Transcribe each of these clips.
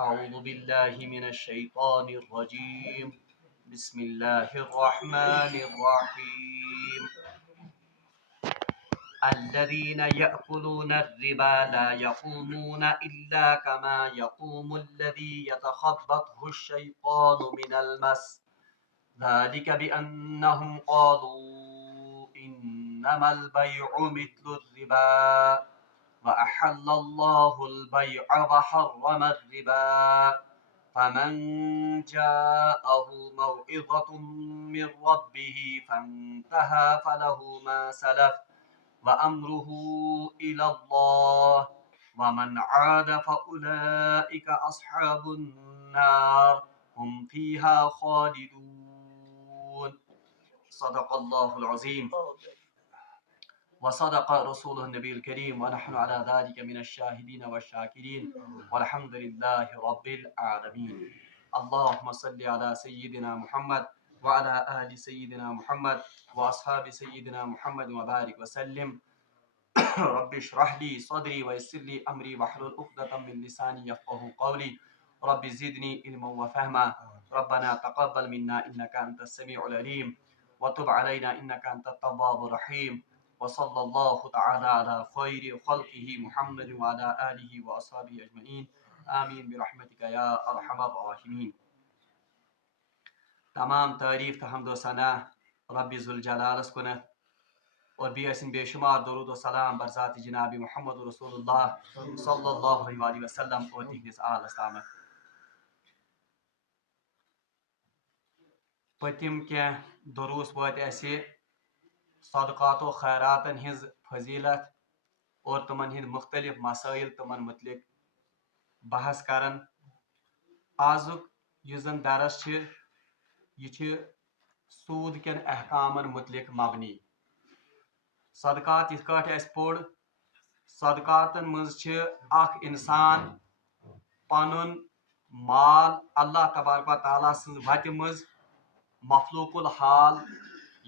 أعوذ بالله من الشيطان الرجيم بسم الله الرحمن الرحيم الذين يأكلون الربا لا يقومون إلا كما يقوم الذي يتخبطه الشيطان من المس ذلك بأنهم قالوا إنما البيع مثل الربا وأحل الله البيع وحرم الربا فمن جاءه موعظة من ربه فانتهى فله ما سلف وأمره إلى الله ومن عاد فأولئك أصحاب النار هم فيها خالدون صدق الله العظيم وصدق رسوله النبي الكريم ونحن على ذلك من الشاهدين والشاكرين والحمد لله رب العالمين اللهم صل على سيدنا محمد وعلى آل سيدنا محمد وأصحاب سيدنا محمد وبارك وسلم رب اشرح لي صدري ويسر لي أمري واحلل عقدة من لساني يفقهوا قولي رب زدني علما وفهما ربنا تقبل منا إنك أنت السميع العليم وتب علينا إنك أنت التواب الرحيم وصلى الله تعالى على خير خلقه محمد وعلى آله وأصحابه أجمعين آمين برحمتك يا أرحم الراحمين. تمام تعریف تو حمد و ثنا رب ذوالجلالس کنت اور بیسن بے شمار درود و سلام بر ذات جناب محمد رسول اللہ صلی اللہ علیہ وسلم اور تہندس آلس تامت. پتم کی دروس وات اسہ صدقات و خیراتن ہز فضیلت اور تمن ہند مختلف مسائل تمن متعلق بحث کرن. آزک یس زن درس یہ سود کن احکامن متعلق مبنی. صدقات یت کٹ اس پوڑ صدقاتن مز اخ انسان پنن مال اللہ تبارک و تعالیٰ سن وتہ مز مخلوق الحال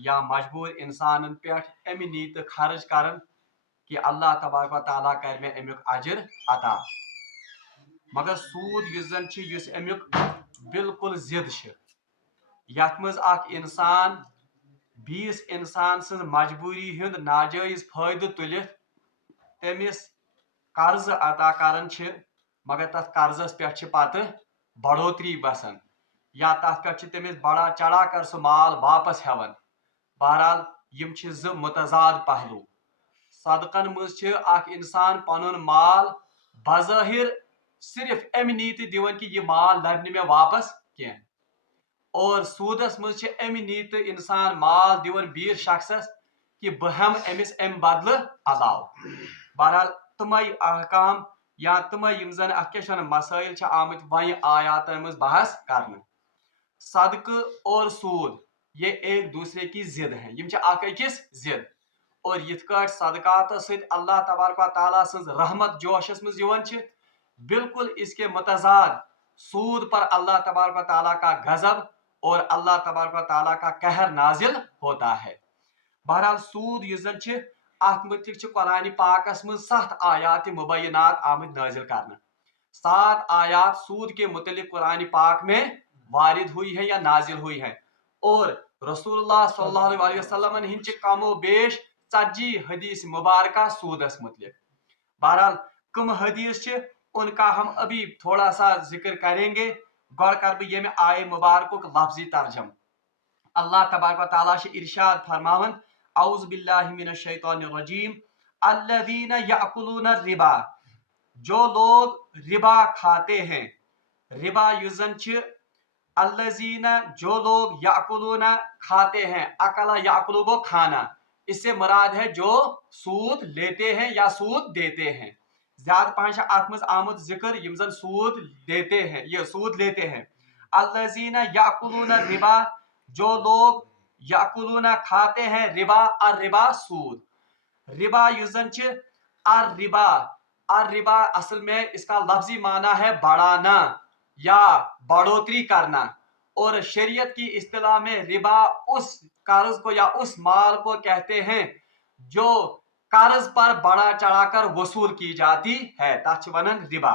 یا مجبور انسان پہ امہ نیت خرچ کرن کہ اللہ تبارک و تعالیٰ کر میں امیک اجر عطا. مگر سود یس زن یس امیک بالکل ضد یت مز اخ انسان بیس انسان سن مجبوری ہند ناجائز فائدہ تلت تمس قرض عطا کران مگر تر قرضس پہ پتہ بڑھوتری بسان یا تر پہ تمس بڑا چڑھا کر سہ مال واپس ہیوان. بہرحال یم ز متضاد پہلو. صدقن مز اخ انسان پنن مال بظاہر صرف امہ نیت دِوان کہ یہ مال لبہ میں واپس کی اور سودس مز امہ نیت انسان مال دِوان بیس شخصس کہ بہ ہم امس ام بدلہ علاوہ. بہرحال تمے احکام یا تمے یم زن ات مسائل آمت وی آیاتن مز بحث کرنے. صدقہ اور سود یہ ایک دوسرے کی ضد ہیں. یم اخ اکس ضد اور یت کٹ صدقات ست اللہ تبارک و تعالیٰ سن رحمت جوشس مز بالکل اس کے متضاد سود پر اللہ تبارک و تعالیٰ کا غضب اور اللہ تبارک و تعالیٰ کا قہر نازل ہوتا ہے. بہرحال سود یس زن ات متعلق قرآن پاکس مز 7 آیات مبینات آمد نازل کرنا. 7 آیات سود کے متعلق قرآن پاک میں وارد ہوئی ہیں یا نازل ہوئی ہیں اور رسول اللہ صلی اللہ علیہ وسلم ہند کم و بیش 40 حدیث مبارکہ سودس متعلق. بہرحال کم حدیث ان کا ہم ابھی تھوڑا سا ذکر کریں گے. گوڑ کر بہ یم آئے مبارکک لفظی ترجم. اللہ تبارک و تعالیٰ ارشاد فرماون اعوذ باللہ من الشیطان الرجیم الذین یأکلون الربا جو لوگ ربا کھاتے ہیں. ربا یس زن الذین جو لوگ یأکلون کھاتے ہیں. اکلا یأکلو گو کھانا. اس سے مراد ہے جو سود لیتے ہیں یا سود دیتے ہیں. زیادہ پہنچ ات مز آمد ذکر یم زن سود دیتے ہیں یہ سود لیتے ہیں. الذین یأکلون الربا جو لوگ یأکلون کھاتے ہیں ربا. الربا سود. ربا یس زن الربا الربا اصل میں اس کا لفظی معنی ہے بڑھانا یا بڑھوتری کرنا اور شریعت کی اصطلاح میں ربا اس قرض کو یا اس مال کو کہتے ہیں جو قرض پر بڑا چڑھا کر وصول کی جاتی ہے. تاچ ونن ربا.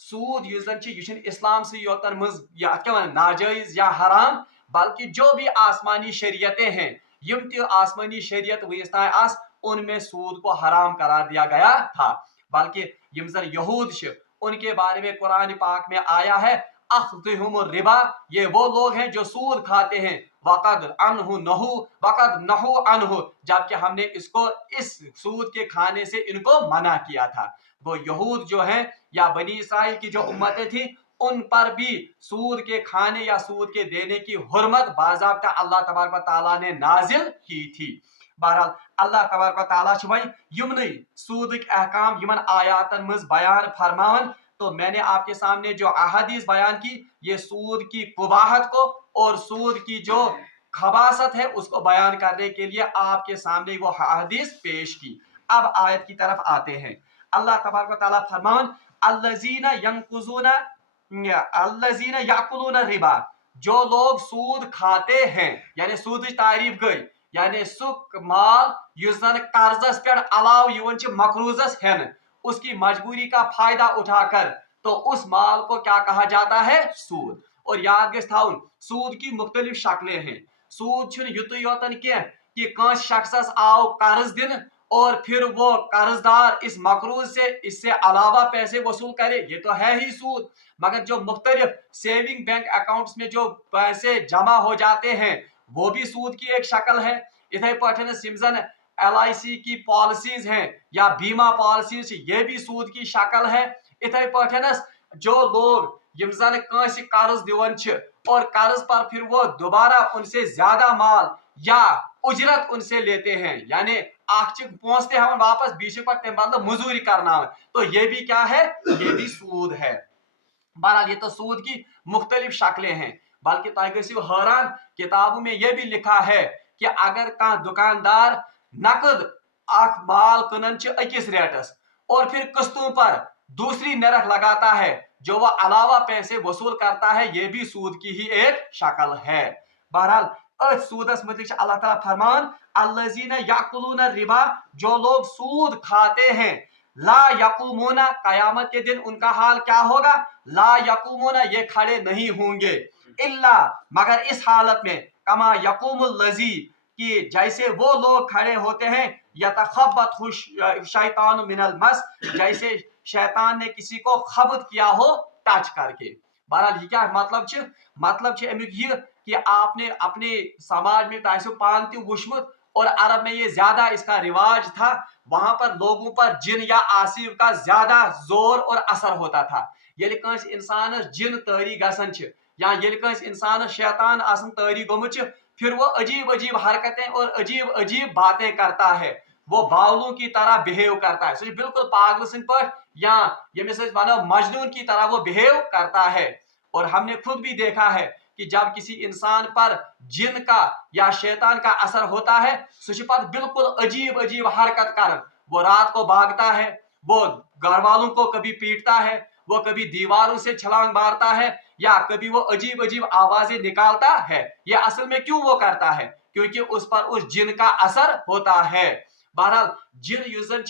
سود یہ اسلام سے یوتن مز یا کیا ون ناجائز یا حرام بلکہ جو بھی آسمانی شریعتیں ہیں یم تہ آسمانی شریعت ویس تائیں آس ان میں سود کو حرام قرار دیا گیا تھا بلکہ یم زن یہود ان کے بارے میں قرآن پاک میں آیا ہے اخذہم الربا یہ وہ لوگ ہیں جو سود کھاتے ہیں وقد نہو عنہ جبکہ ہم نے اس سود کے کھانے سے ان کو منع کیا تھا وہ یہود جو ہیں یا بنی اسرائیل کی جو امتیں تھیں ان پر بھی سود کے کھانے یا سود کے دینے کی حرمت باضابطہ اللہ تبارک و تعالیٰ نے نازل کی تھی بہرحال اللہ تبارک و تعالیٰ یمنی سودک احکام یمن آیاتن مز بیان فرماون تو میں نے آپ کے سامنے جو احادیث بیان کی یہ سود کی قباحت کو اور سود کی جو خباثت ہے اس کو بیان کرنے کے لیے آپ کے سامنے وہ احادیث پیش کی اب آیت کی طرف آتے ہیں اللہ تبارک و تعالیٰ فرمان الذین یاکلون الربا جو لوگ سود کھاتے ہیں یعنی سود تعریف گئی یعنی سک مال یس زن قرضس پہ علاوہ یون چھ مقروضس ہن اس کی مجبوری کا فائدہ اٹھا کر تو اس مال کو کیا کہا جاتا ہے سود اور یاد گژھِ تھاؤن سود کی مختلف شکلیں ہیں سود چھن یتُے یوتن کی کہ کانس شخصس آو قرض دن اور پھر وہ قرض دار اس مقروض سے اس سے علاوہ پیسے وصول کرے یہ تو ہے ہی سود مگر جو مختلف سیونگ بینک اکاؤنٹس میں جو پیسے جمع ہو جاتے ہیں وہ بھی سود کی ایک شکل ہے اتھے پاٹھنس سمزن LIC کی پالیسیز ہیں یا بیمہ پالیسیز یہ بھی سود کی شکل ہے اتھے پاٹھنس جو لوگ یم زن کانسی قرض دیون چھ اور قرض پر پھر وہ دوبارہ ان سے زیادہ مال یا اجرت ان سے لیتے ہیں یعنی اخ پونستے ہم واپس بیچ پر تم بدل مزوری کرنا تو یہ بھی کیا ہے یہ بھی سود ہے بہرحال یہ تو سود کی مختلف شکلیں ہیں بلکہ تہ گژھو حیران کتابوں میں یہ بھی لکھا ہے کہ اگر کان دکاندار نقد اخ مال کنن چھ اکس ریٹس اور پھر قسطوں پر دوسری نرخ لگاتا ہے جو وہ علاوہ پیسے وصول کرتا ہے یہ بھی سود کی ہی ایک شکل ہے بہرحال سودس متعلق اللہ تعالیٰ فرمان الذین یاکلون الربا جو لوگ سود کھاتے ہیں لا یقومون قیامت کے دن ان کا حال کیا ہوگا لا یقومون یہ کھڑے نہیں ہوں گے الا مگر اس حالت میں کما یقوم الذی کہ جیسے وہ لوگ کھڑے ہوتے ہیں یتخبط شیطان من المس جیسے شیطان نے کسی کو خبط کیا ہو ٹچ کر کے بہرحال یہ کیا مطلب امیک یہ کہ آپ نے اپنے سماج میں تاسو پان تہ وچھمت اور عرب میں یہ زیادہ اس کا رواج تھا وہاں پر لوگوں پر جن یا آسیب کا زیادہ زور اور اثر ہوتا تھا یل کنس انسانس جن تاری گسن یا یل کنس انسانس شیطان آسن تاری گومت پھر وہ عجیب عجیب حرکتیں اور عجیب عجیب باتیں کرتا ہے وہ باولوں کی طرح بہیو کرتا ہے سو بالکل پاگل سن پر یا یمس ونو مجنون کی طرح وہ بہیو کرتا ہے اور ہم نے خود بھی دیکھا ہے کہ جب کسی انسان پر جن کا یا شیطان کا اثر ہوتا ہے سو پت بالکل عجیب عجیب حرکت کر وہ رات کو بھاگتا ہے وہ گھر والوں کو کبھی پیٹتا ہے وہ کبھی دیواروں سے چھلانگ مارتا ہے یا کبھی وہ عجیب عجیب آوازیں نکالتا ہے یہ اصل میں کیوں وہ کرتا ہے کیونکہ اس پر اس جن کا اثر ہوتا ہے بہرحال جن یوزن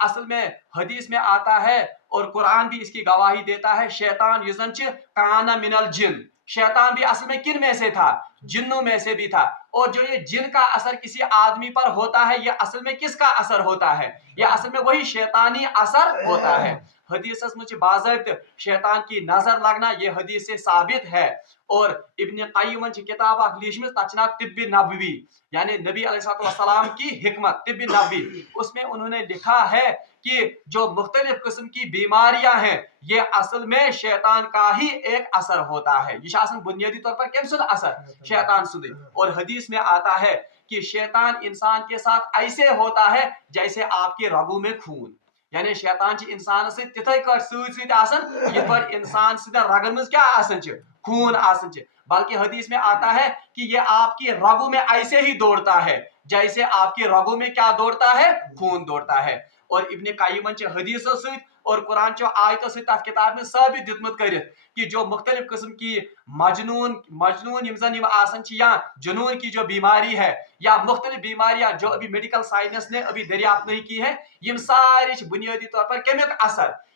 اصل میں حدیث میں آتا ہے اور قرآن بھی اس کی گواہی دیتا ہے شیطان یوزن کانا من الجن شیطان بھی اصل میں کن میں سے تھا جنوں میں سے بھی تھا اور جو یہ جن کا اثر کسی آدمی پر ہوتا ہے یہ اصل میں کس کا اثر ہوتا ہے یہ اصل میں وہی شیطانی اثر ہوتا ہے حدیث میں باضابطہ شیطان کی نظر لگنا یہ حدیث سے ثابت ہے اور ابن قیم کتاب لیچمت تتھ ناو طب نبوی یعنی نبی علیہ السلام کی حکمت طب نبوی اس میں انہوں نے لکھا ہے کہ جو مختلف قسم کی بیماریاں ہیں یہ اصل میں شیطان کا ہی ایک اثر ہوتا ہے یہ اصل بنیادی طور پر کم سن اثر شیطان سن اور حدیث میں آتا ہے کہ شیطان انسان کے ساتھ ایسے ہوتا ہے جیسے آپ کے رگوں میں خون یعنی شیطان انسان سے تتھے کٹ ست آسان یہ پر انسان سد رگن مز کیا آسان خون آسان بلکہ حدیث میں آتا ہے کہ یہ آپ کی رگوں میں ایسے ہی دوڑتا ہے جیسے آپ کی رگوں میں کیا دوڑتا ہے خون دوڑتا ہے اور ابن قیم حدیثوں سے اور قرآن چو آیتوں سے تف کتاب میں ثابت دتمت کرت کہ جو مختلف قسم کی مجنون یم آسان یا جنون کی جو بیماری ہے یا مختلف بیماریاں جو ابھی میڈیکل سائنس نے ابھی دریافت نہیں کی ہے یم ساری بنیادی طور پر کمیک اثر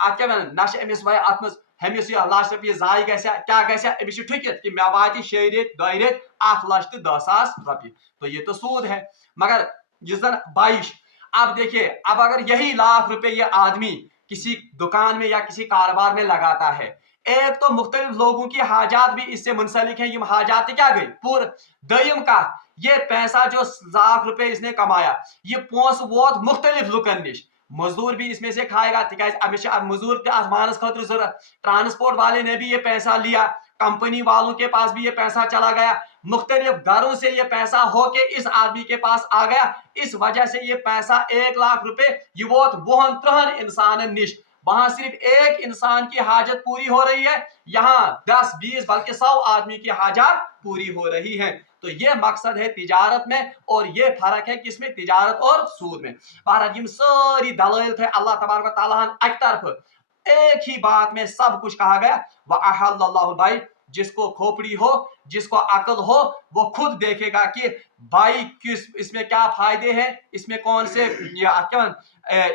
ات کیا ون نہ امس وے ات مز ہمس یہ لچھ رۄپیہِ ضایع گژھِ کیا گژھِ امس ٹھُکِتھ کہ مے واتہِ 6 رٮ۪تۍ 2 رٮ۪تۍ 1,10,000 رۄپیہِ تو یہ تو سود ہے. مگر یہ زن بائش اب دیکھیے اب اگر یہی لاکھ روپے یہ آدمی کسی دکان میں یا کسی کاروبار میں لگاتا ہے ایک تو مختلف لوگوں کی حاجات بھی اس سے منسلک ہیں. یہ حاجات کیا گئی پور دویم کا یہ پیسہ جو لاکھ روپے اس نے کمایا یہ پونس ووت مختلف لکن نش مزدور بھی اس میں سے کھائے گا تکیاز امس مزدور تہ ات مانس خاطر ضرورت. ٹرانسپورٹ والے نے بھی یہ پیسہ لیا کمپنی والوں کے پاس بھی یہ پیسہ چلا گیا مختلف گھروں سے یہ پیسہ ہو کے اس آدمی کے پاس آ گیا. اس وجہ سے یہ پیسہ 1 لاکھ روپے یہ ووت 2-3 انسان نش. وہاں صرف ایک انسان کی حاجت پوری ہو رہی ہے یہاں 10-20 بلکہ 100 آدمی کی حاجات پوری ہو رہی ہے. تو یہ مقصد ہے تجارت میں اور یہ فرق ہے کس میں تجارت اور سود میں. بہرحال یہ ساری دلائل تھے اللہ تبارک و تعالیٰ ایک طرف ایک ہی بات میں سب کچھ کہا گیا. وَأَحَلَّ اللَّهُ الْبَيْعَ جس کو کھوپڑی ہو جس کو عقل ہو وہ خود دیکھے گا کہ بھائی کس اس میں کیا فائدے ہیں اس میں کون سے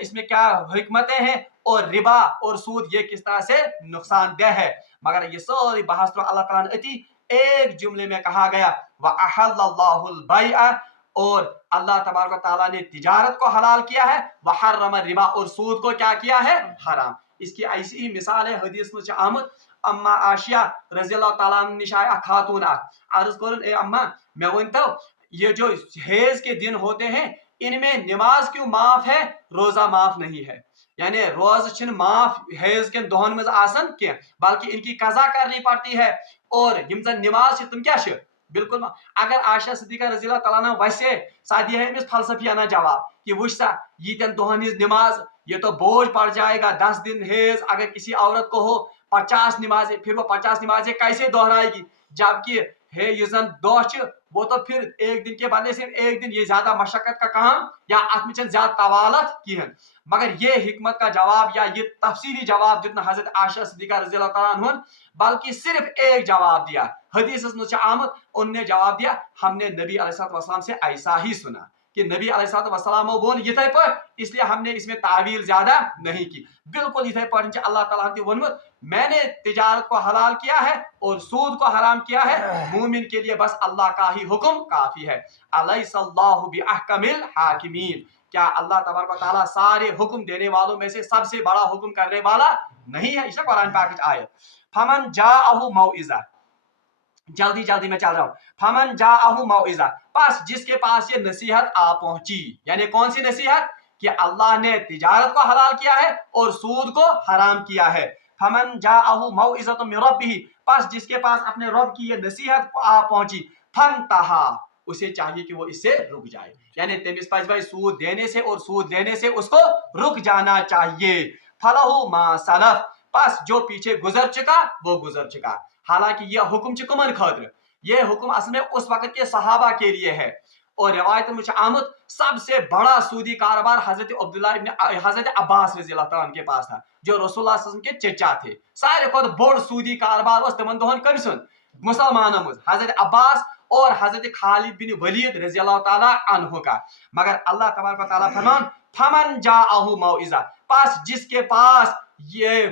اس میں کیا حکمتیں ہیں اور ربا اور سود یہ کس طرح سے نقصان دہ ہے. مگر یہ ساری بحث تو اللہ تعالیٰ نے اتی ایک جملے میں کہا گیا وَأَحَلَّ اللَّهُ الْبَيْعَ اور اللہ تبارک و تعالیٰ نے تجارت کو حلال کیا ہے وحرم الربا اور سود کو کیا کیا ہے حرام. اس کی ایسی ہی مثال ہے حدیث میں آمد اما عاشیہ رضی اللہ تعالیٰ عنہ نش آئے خاتون عرض کرن اے اما میں ونتو یہ جو حیض کے دن ہوتے ہیں ان میں نماز کیوں معاف ہے روزہ معاف نہیں ہے. یعنی روز چھن معاف حیض کے دہن مز آسن کی بلکہ ان کی قضا کرنی پڑتی ہے اور یم زن نماز تم کیا بالکل. اگر عائشہ صدیقہ رضی اللہ تعالیٰ عنہ ویسے سادی ہے امس فلسفیانہ جواب کہ وچ سا یہ دہن ہز نماز یہ تو بوجھ پڑ جائے گا 10 دن حیض اگر کسی عورت کو ہو 50 نمازیں پھر وہ 50 نمازیں کیسے دہرائے گی جبکہ ہے یہ زن دہ وہ تو پھر ایک دن کے بدلے سے ایک دن یہ زیادہ مشقت کا کام یا ات میں زیادہ طوالت کہین. مگر یہ حکمت کا جواب یا یہ تفصیلی جواب جتنا حضرت عائشہ صدیقہ رضی اللہ تعالیٰ عنہ بلکہ صرف ایک جواب دیا حدیث میں آمد ان نے جواب دیا ہم نے نبی علیہ السلام سے ایسا ہی سنا کہ نبی علیہ السلام بون یتھے پہ اس لیے ہم نے اس میں تعویل زیادہ نہیں کی. بالکل یتھے پہ اللہ تعالیٰ نے ونمت میں نے تجارت کو حلال کیا ہے اور سود کو حرام کیا ہے مومن کے لیے بس اللہ کا ہی حکم کافی ہے. الیس اللہ باحکم الحاکمین کیا اللہ تبارک و تعالیٰ سارے حکم دینے والوں میں سے سب سے بڑا حکم کرنے والا نہیں ہے. اسے قرآن پاک کی آیت فمن جاءہ موعظہ جلدی جلدی میں چل رہا ہوں. فمن جاءہ موعظہ پس جس کے پاس یہ نصیحت آ پہنچی یعنی کون سی نصیحت کہ اللہ نے تجارت کو حلال کیا ہے اور سود کو حرام کیا ہے. فمن جاءہ موعظۃ من ربہ پس جس کے پاس اپنے رب کی یہ نصیحت آ پہنچی فانتہا اسے چاہیے کہ وہ اس سے رک جائے. یعنی تمس پز بھائی سود دینے سے اور سود لینے سے اس کو رک جانا چاہیے. فلہ ما سلف پس جو پیچھے گزر چکا وہ گزر چکا. حالانکہ یہ حکم کمن خاطر یہ حکم اصل میں اس وقت کے صحابہ کے لیے ہے اور روایت میں آمد سب سے بڑا سودی کاروبار حضرت حضرت عباس رضی اللہ تعالیٰ کے پاس تھا جو رسول اللہ صلی اللہ علیہ وسلم کے چچا تھے. سارے خود بڑ سودی کاروبار اس تمن دہن کم سن مسلمانوں مز حضرت عباس اور حضرت خالد بن ولید رضی اللہ تعالیٰ عنہ کا. مگر اللہ تبارک و تعالیٰ فرمان فمن جاءہ موعظہ پس جس کے پاس یہ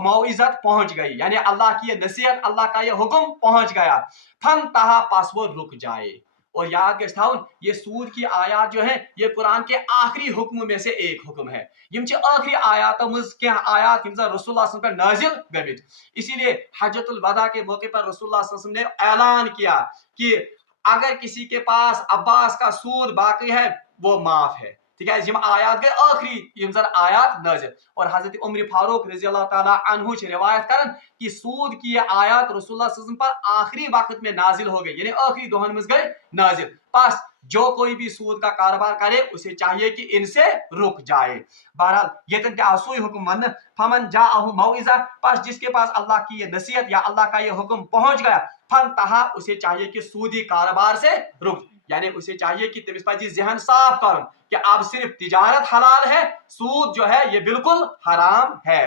موعظت پہنچ گئی یعنی اللہ کی یہ نصیحت اللہ کا یہ حکم پہنچ گیا فانتہا پس وہ رک جائے. اور یاد گژھن یہ سود کی آیات جو ہیں یہ قرآن کے آخری حکم میں سے ایک حکم ہے. یم آخری آیاتوں مز کی آیات یم رسول اللہ صلی اللہ علیہ وسلم پر نازل گمت. اسی لیے حجۃ الوداع کے موقع پر رسول اللہ صلی اللہ علیہ وسلم نے اعلان کیا کہ اگر کسی کے پاس عباس کا سود باقی ہے وہ معاف ہے. ٹھیک ہے یم آیات گئے آخری یم زن آیات نازل. اور حضرت عمر فاروق رضی اللہ تعالیٰ عنہ سے روایت کرن کہ سود کی یہ آیات رسول اللہ صلی اللہ علیہ وسلم پر آخری وقت میں نازل ہو گئی یعنی آخری دہن مز گئے نازل. پس جو کوئی بھی سود کا کاروبار کرے اسے چاہیے کہ ان سے رک جائے. بہرحال یہ تن سوئی حکم ون فمن جاءہ موعظہ پس جس کے پاس اللہ کی یہ نصیحت یا اللہ کا یہ حکم پہنچ گیا فانتہا اسے چاہیے کہ سودی کاروبار سے رک یعنی اسے چاہیے کہ تمس پہ ذہن صاف کرن کہ اب صرف تجارت حلال ہے سود جو ہے یہ بالکل حرام ہے.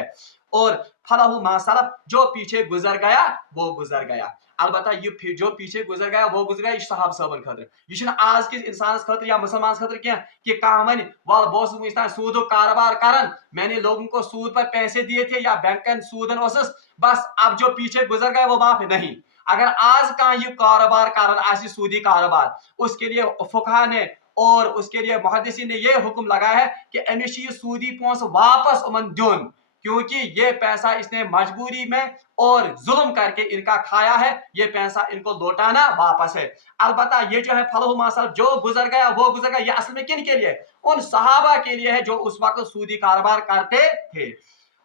اور فلہو ما سلف جو پیچھے گزر گیا وہ گزر گیا. البتہ یہ جو پیچھے گزر گیا وہ گزر گیا یہ صحابہ صٲبن خٲطرٕ یہ چھُنہٕ آز کِس اِنسانس خٲطرٕ یا مُسلمانس خٲطرٕ کینٛہہ کہ کانٛہہ وَنہِ وَل بہٕ اوسُس وٕنِس تام سوٗدُک کاروبار کران میں نے لوگوں کو سود پر پیسے دیے تھے یا بینکن سودن اوسُس بس اب جو پیچھے گزر گیا وہ معاف نہیں. اگر آج کانٛہہ یہ کاروبار کران آسہِ سودی کاروبار اس کے لیے فقہا نے اور اس کے لیے محدثین نے یہ حکم لگایا ہے کہ أمِس چھُ یہ سودی پونٛسہٕ واپس یِمن دیُن کیونکہ یہ پیسہ اس نے مجبوری میں اور ظلم کر کے ان کا کھایا ہے یہ پیسہ ان کو لوٹانا واپس ہے. البتہ یہ جو ہے فلہو ما سلف جو گزر گیا وہ گزر گیا یہ اصل میں کن کے لیے ان صحابہ کے لیے ہے جو اس وقت سودی کاروبار کرتے تھے.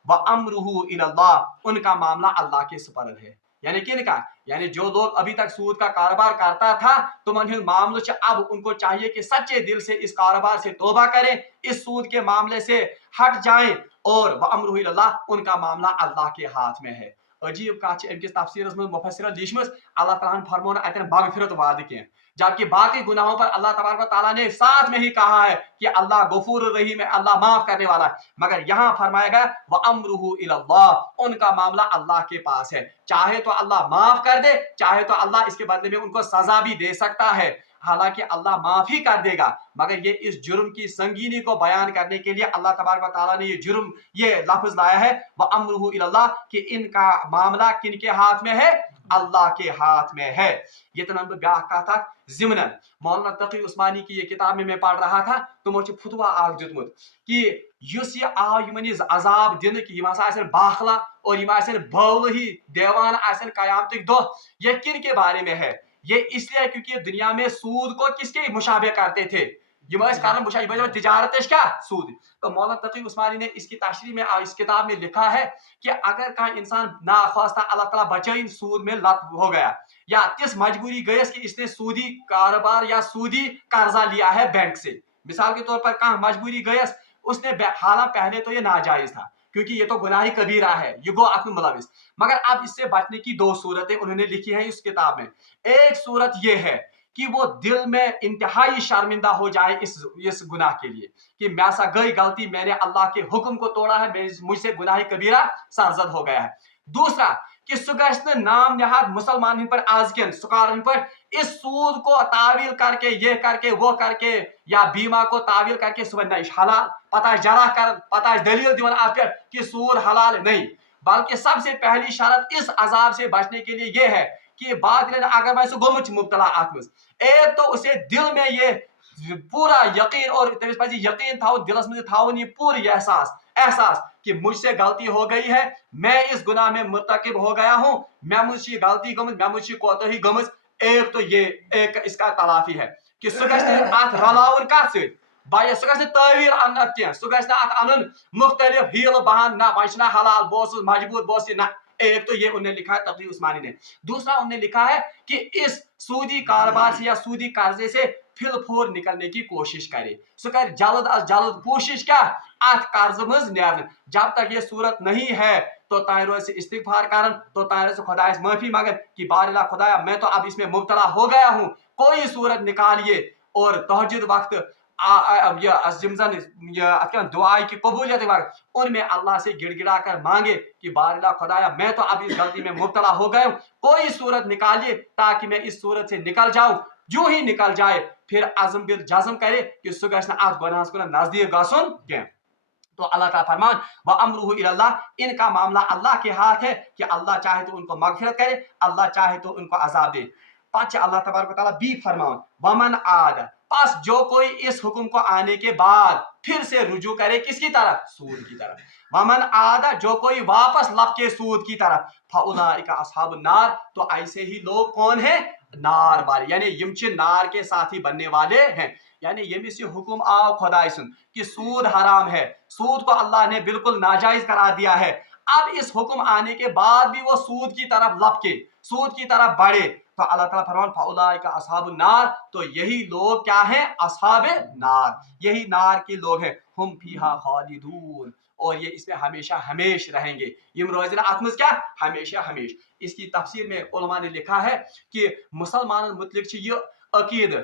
وَأَمْرُهُ إِلَى اللَّهِ ان کا معاملہ اللہ کے سپرد ہے. یعنی کن کا یعنی جو لوگ ابھی تک سود کا کاروبار کرتا تھا تمہن ہند معاملہ اب ان کو چاہیے کہ سچے دل سے اس کاروبار سے توبہ کریں اس سود کے معاملے سے ہٹ جائیں اور وَأَمْرُهُ إِلَى اللَّهِ ان کا معاملہ اللہ کے ہاتھ میں ہے. عجیب کت امکس تفسیرس من مفسرن لیچمس اللہ تعالیٰ فرمو اتن مغفرت وعدہ کی جبکہ باقی گناہوں پر اللہ تبارک و تعالیٰ نے ساتھ میں ہی کہا ہے کہ اللہ غفور الرحیم ہے اللہ معاف کرنے والا ہے. مگر یہاں فرمایا گیا وَأَمْرُهُ إِلَى اللَّهِ ان کا معاملہ اللہ کے پاس ہے چاہے تو اللہ معاف کر دے چاہے تو اللہ اس کے بدلے میں ان کو سزا بھی دے سکتا ہے. حالانکہ اللہ معاف ہی کر دے گا مگر یہ اس جرم کی سنگینی کو بیان کرنے کے لیے اللہ تبارک و تعالیٰ نے یہ لفظ لایا ہے وَأَمْرُهُ إِلَى اللَّهِ کہ ان کا معاملہ کن کے ہاتھ میں ہے اللہ کے ہاتھ میں ہے. یہ تو نمبر بیاکھ کہا تھا ضمن مولانا تقی عثمانی کی یہ کتاب میں پڑھ رہا تھا تمو چھ فتوا آگ دیتمت کہ یس یہ آو یمن عذاب دن کہ یم ہسا آسن باخلا اور یم آسن بول ہی دیوان آسن قیامتک دہ یہ کن کے بارے میں ہے. یہ اس لیے کیونکہ دنیا میں سود کو کس کے مشابہ کرتے تھے یم کارن مشابہ تجارت کیا سود. تو مولانا تقی عثمانی نے اس کی تشریح میں اس کتاب میں لکھا ہے کہ اگر کہاں انسان ناخواستہ اللہ تعالیٰ بچائیں سود میں لت ہو گیا یا تس مجبوری گئیس کہ اس نے سودی کاروبار یا سودی قرضہ لیا ہے بینک سے مثال کے طور پر کہاں مجبوری گئیس اس نے حالانکہ پہلے تو یہ ناجائز تھا کیونکہ یہ تو گناہ کبیرہ ہے یہ گو آپ میں ملوث مگر اب اس سے بچنے کی دو صورتیں انہوں نے لکھی ہیں اس کتاب میں. ایک صورت یہ ہے کہ وہ دل میں انتہائی شرمندہ ہو جائے اس گناہ کے لیے کہ میں سا گئی غلطی میں نے اللہ کے حکم کو توڑا ہے مجھ سے گناہ کبیرہ سرزد ہو گیا ہے. دوسرا کہ سہ گژھِ نام نہاد مسلمان پر آزکین سکارن پر اس سود کو تعویل کر کے یہ کر کے وہ کر کے یا بیما کو تعویل کر کے صبح نش حلال پتہ جرا کر پتہ دلیل دیون آپ کہ سود حلال نہیں. بلکہ سب سے پہلی شرط اس عذاب سے بچنے کے لیے یہ ہے کہ بعد اگر میں گومت مبتلا ات مز ایک تو اسے دل میں یہ پورا یقین اور تمس پہ یقین تھو دلس مز تھاون یہ پوری احساس کہ مجھ سے غلطی ہو گئی ہے میں اس گناہ میں مرتکب ہو گیا ہوں میں مجھ سے غلطی گمت میں مجھ سے کوتاہی گمت. ایک تو یہ ایک اس کا تلافی ہے کہ سہ گژھِ ات رلاون کت ست بایا سہ گژھِ تعویل ان کی سہ گژھِ ات ان مختلف ہیل بہان نہ وچنا حلال بوس مجبور بوس نہ. ایک تو یہ انہوں نے لکھا ہے تقی عثمانی نے. دوسرا انہوں نے لکھا ہے کہ اس سودی کاروبار سے یا سودی قرضے سے پھل پھور نکلنے کی کوشش کرے سہ کر جلد از جلد کوشش کیا ات قرض مز نیرن. جب تک یہ صورت نہیں ہے تو تائیں روز سے استغفار کرن تو تائیں روز سے خدا سے معافی مانگن کہ بار اللہ خدایا میں تو اب اس میں مبتلا ہو گیا ہوں کوئی صورت نکالیے اور تہجد وقت دعائیں کی قبولیت وقت ان میں اللہ سے گڑ گڑا کر مانگے کہ بار اللہ خدایا میں تو اب اس غلطی میں مبتلا ہو گیا ہوں کوئی صورت نکالیے تاکہ میں اس صورت سے نکل جاؤں. جو ہی نکل جائے پھر عزم بل جزم کرے کہ سہ گژھِ نہٕ ات گناہس کن نزدیک گژھن کینٛہہ. تو اللہ تعالیٰ فرمان وَأَمْرُهُ إِلَى اللَّهِ ان کا معاملہ اللہ کے ہاتھ ہے کہ اللہ چاہے تو ان کو مغفرت کرے اللہ چاہے تو ان کو عذاب دے. پچ اللہ تبارک و تعالیٰ بھی فرمان ومن عاد پس جو کوئی اس حکم کو آنے کے بعد پھر سے رجوع کرے کس کی طرف سود کی طرف ومن عاد جو کوئی واپس لپ کے سود کی طرف فاولئک اصحاب النار تو ایسے ہی لوگ کون ہیں نار والے یعنی یم چھ نار کے ساتھی بننے والے ہیں. یعنی یمس یہ حکم آو خدا سن کہ سود حرام ہے سود کو اللہ نے بالکل ناجائز قرار دیا ہے اب اس حکم آنے کے بعد بھی وہ سود کی طرف لپکے سود کی طرف بڑھے تو اللہ تعالیٰ فرمان فاولئک اصحاب النار تو یہی لوگ کیا ہیں اصحاب نار یہی نار کے لوگ ہیں ہم فیہا خالدون اور یہ اس میں ہمیشہ ہمیش رہیں گے. یم روزن ات مز کیا ہمیشہ ہمیش. اس کی تفسیر میں علماء نے لکھا ہے کہ مسلمان متعلق یہ عقید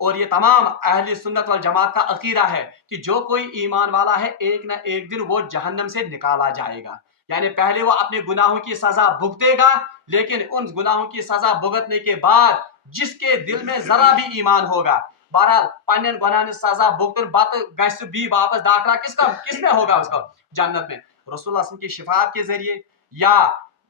اور یہ تمام اہل سنت والجماعت کا عقیدہ ہے کہ جو کوئی ایمان والا ہے ایک نہ ایک دن وہ جہنم سے نکالا جائے گا یعنی پہلے وہ اپنے گناہوں کی سزا بھگتے گا، لیکن ان گناہوں کی سزا بھگتنے کے بعد جس کے دل میں ذرا بھی ایمان ہوگا، بہرحال پنن گناہن سزا بھگتن بت گھس بھی واپس داخلہ کس میں ہوگا؟ اس کو جنت میں، رسول اللہ صلی اللہ علیہ وسلم کی شفاعت کے ذریعے، یا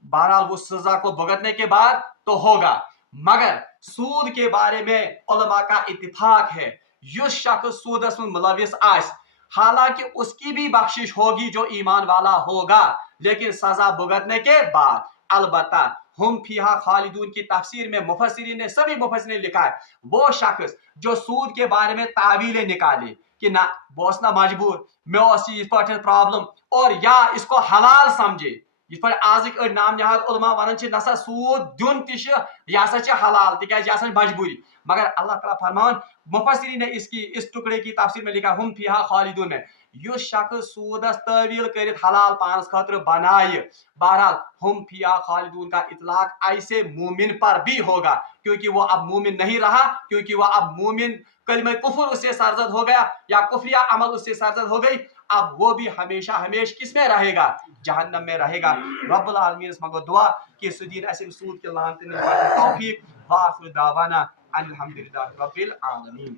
بہرحال وہ سزا کو بھگتنے کے بعد تو ہوگا۔ مگر سود کے بارے میں علماء کا اتفاق ہے، یس شخص سودس میں ملوث آس، حالانکہ اس کی بھی بخشش ہوگی جو ایمان والا ہوگا، لیکن سزا بھگتنے کے بعد۔ البتہ ہم فیہا خالدون کی تفسیر میں مفسرین نے، سبھی مفسرین نے لکھا ہے وہ شخص جو سود کے بارے میں تعویلیں نکالے کہ نہ بہت نا مجبور، میں اس پہ پرابلم، اور یا اس کو حلال سمجھے، اس پر آزک نام نہاد علماء ونان چھ نسا سود دیون تش یہ ہسا چھ حلال تکیاز یہ مجبوری، مگر اللہ تعالیٰ فرمان مفسرین نے اس ٹکڑے کی تفسیر میں لکھا ہم فیہا خالدون میں، یس شخص سودس تعویل کرت حلال پانس خاطر بنائے، بہرحال ہم فیہا خالدون کا اطلاق ایسے مومن پر بھی ہوگا، کیونکہ وہ اب مومن نہیں رہا، کیونکہ وہ اب مومن کلمہ کفر اس سے سرزد ہو گیا یا کفریہ عمل اس سے سرزد ہو گئی، اب وہ بھی ہمیشہ ہمیش کس میں رہے گا؟ جہنم میں رہے گا۔ رب العالمین اس مگو دعا کہ سدین اسم سود کے لانت توفیق، وآخر دعوانا الحمدللہ رب العالمین۔